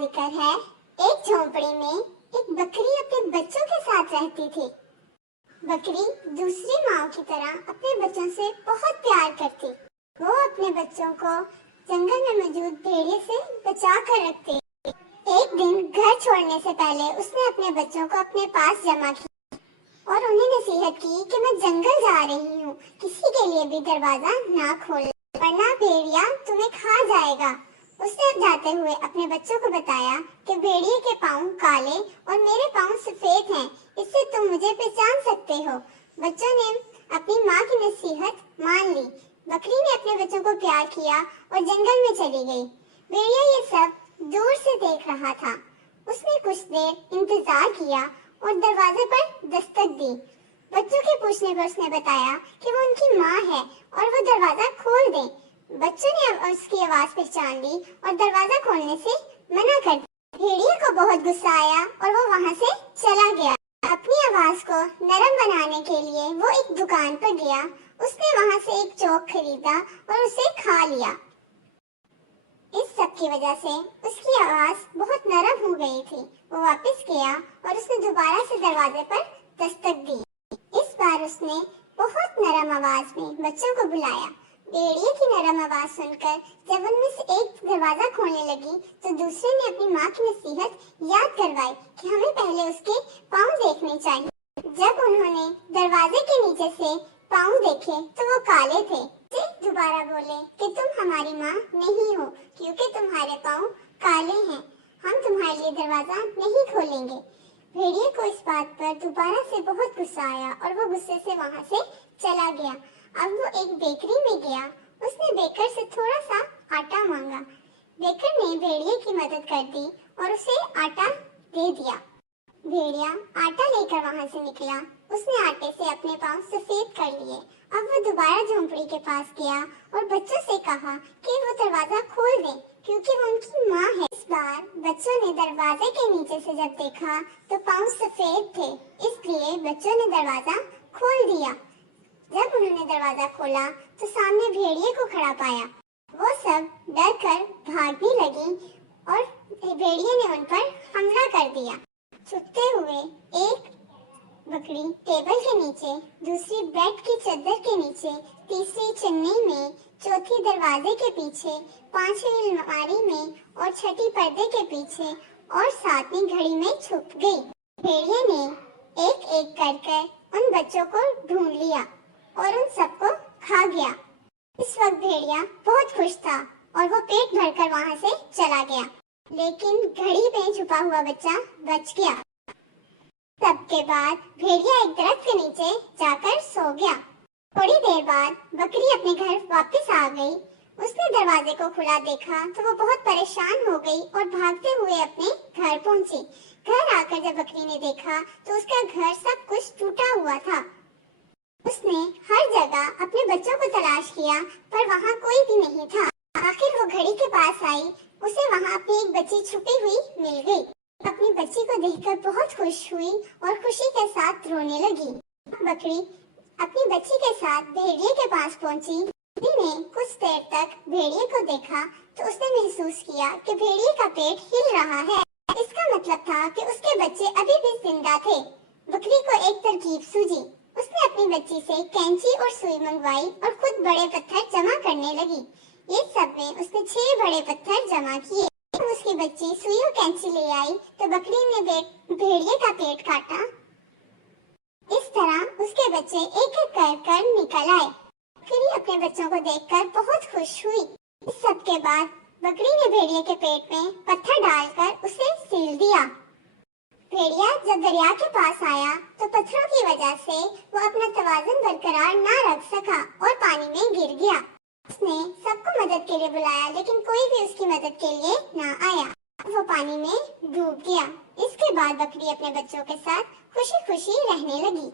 ذکر ہے، ایک جھونپڑی میں ایک بکری اپنے بچوں کے ساتھ رہتی تھی۔ بکری دوسری ماں کی طرح اپنے بچوں سے بہت پیار کرتی۔ وہ اپنے بچوں کو جنگل میں موجود بھیڑیے سے بچا کر رکھتی۔ ایک دن گھر چھوڑنے سے پہلے اس نے اپنے بچوں کو اپنے پاس جمع کیا اور انہیں نصیحت کی کہ میں جنگل جا رہی ہوں، کسی کے لیے بھی دروازہ نہ کھولنا ورنہ بھیڑیا تمہیں کھا جائے گا۔ اس نے جاتے ہوئے اپنے بچوں کو بتایا کہ بھیڑیے کے پاؤں کالے اور میرے پاؤں سفید ہیں، اس سے تم مجھے پہچان سکتے ہو۔ بچوں نے اپنی ماں کی نصیحت مان لی۔ بکری نے اپنے بچوں کو پیار کیا اور جنگل میں چلی گئی۔ بھیڑیا یہ سب دور سے دیکھ رہا تھا۔ اس نے کچھ دیر انتظار کیا اور دروازے پر دستک دی۔ بچوں کے پوچھنے پر اس نے بتایا کہ وہ ان کی ماں ہے اور وہ دروازہ کھول دیں۔ بچوں نے اس کی آواز پہچان لی اور دروازہ کھولنے سے منع کر دیا۔ بھیڑیے کو بہت غصہ آیا اور وہ وہاں سے چلا گیا۔ اپنی آواز کو نرم بنانے کے لیے وہ ایک دکان پر گیا۔ اس نے وہاں سے ایک چوک خریدا اور اسے کھا لیا۔ اس سب کی وجہ سے اس کی آواز بہت نرم ہو گئی تھی۔ وہ واپس گیا اور اس نے دوبارہ سے دروازے پر دستک دی۔ اس بار اس نے بہت نرم آواز میں بچوں کو بلایا۔ بھیڑیے کی نرم آواز سن کر جب ان میں سے ایک دروازہ کھولنے لگی تو دوسرے نے اپنی ماں کی نصیحت یاد کروائی کہ ہمیں پہلے اس کے پاؤں دیکھنے چاہیے۔ جب انہوں نے دروازے کے نیچے سے پاؤں دیکھے تو وہ کالے تھے۔ دوبارہ بولے کہ تم ہماری ماں نہیں ہو کیونکہ تمہارے پاؤں کالے ہیں، ہم تمہارے لیے دروازہ نہیں کھولیں گے۔ بھیڑیے کو اس بات پر دوبارہ سے بہت غصہ آیا اور وہ غصے سے وہاں سے چلا گیا۔ اب وہ ایک بیکری میں گیا۔ اس نے بیکر سے تھوڑا سا آٹا مانگا۔ بیکر نے بھیڑیے کی مدد کر دی اور اسے آٹا دے دیا۔ بھیڑیا آٹا لے کر وہاں سے نکلا۔ اس نے آٹے سے اپنے پاؤں سفید کر لیے۔ اب وہ دوبارہ جھونپڑی کے پاس گیا اور بچوں سے کہا کہ وہ دروازہ کھول دیں کیونکہ وہ ان کی ماں ہے۔ اس بار بچوں نے دروازے کے نیچے سے جب دیکھا تو پاؤں سفید تھے، اس لیے بچوں نے دروازہ کھول دیا۔ جب انہوں نے دروازہ کھولا تو سامنے بھیڑیے کو کھڑا پایا۔ وہ سب ڈر کر بھاگنے لگی اور بھیڑیے نے ان پر حملہ کر دیا۔ چھپتے ہوئے ایک بکری ٹیبل کے نیچے، دوسری بیڈ کی چادر کے نیچے، تیسری چنئی میں، چوتھی دروازے کے پیچھے، پانچویں الماری میں اور چھٹی پردے کے پیچھے اور ساتویں گھڑی میں چھپ گئی۔ بھیڑیے نے ایک ایک کر ان بچوں کو ڈھونڈ لیا اور ان سب کو کھا گیا۔ اس وقت بھیڑیا بہت خوش تھا اور وہ پیٹ بھر کر وہاں سے چلا گیا، لیکن گھڑی میں چھپا ہوا بچہ بچ گیا۔ سب کے بعد بھیڑیا ایک درخت کے نیچے جا کر سو گیا۔ تھوڑی دیر بعد بکری اپنے گھر واپس آ گئی۔ اس نے دروازے کو کھلا دیکھا تو وہ بہت پریشان ہو گئی اور بھاگتے ہوئے اپنے گھر پہنچی۔ گھر آ کر جب بکری نے دیکھا تو اس کا گھر سب کچھ ٹوٹا ہوا تھا۔ اس نے ہر جگہ اپنے بچوں کو تلاش کیا پر وہاں کوئی بھی نہیں تھا۔ آخر وہ گھڑی کے پاس آئی، اسے وہاں اپنی ایک بچی چھپی ہوئی مل گئی۔ اپنی بچی کو دیکھ کر بہت خوش ہوئی اور خوشی کے ساتھ رونے لگی۔ بکری اپنی بچی کے ساتھ بھیڑیے کے پاس پہنچی۔ بکری نے کچھ دیر تک بھیڑیے کو دیکھا تو اس نے محسوس کیا کہ بھیڑیے کا پیٹ ہل رہا ہے۔ اس کا مطلب تھا کہ اس کے بچے ابھی بھی زندہ تھے۔ بکری کو ایک ترکیب سوجی۔ اس نے اپنی بچی سے کینچی اور سوئی منگوائی اور خود بڑے پتھر جمع کرنے لگی۔ یہ سب میں اس نے 6 بڑے پتھر جمع کیے۔ جب اس کی بچی سوئی اور کینچی لے آئی تو بکری نے بھیڑیے کا پیٹ کاٹا۔ اس طرح اس کے بچے ایک ایک کر نکل آئے۔ بکری اپنے بچوں کو دیکھ کر بہت خوش ہوئی۔ اس سب کے بعد بکری نے بھیڑیے کے پیٹ میں پتھر ڈال کر اسے سیل دیا۔ بھیڑیا جب دریا کے پاس آیا تو پتھروں کی وجہ سے وہ اپنا توازن برقرار نہ رکھ سکا اور پانی میں گر گیا۔ اس نے سب کو مدد کے لیے بلایا لیکن کوئی بھی اس کی مدد کے لیے نہ آیا۔ وہ پانی میں ڈوب گیا۔ اس کے بعد بکری اپنے بچوں کے ساتھ خوشی خوشی رہنے لگی۔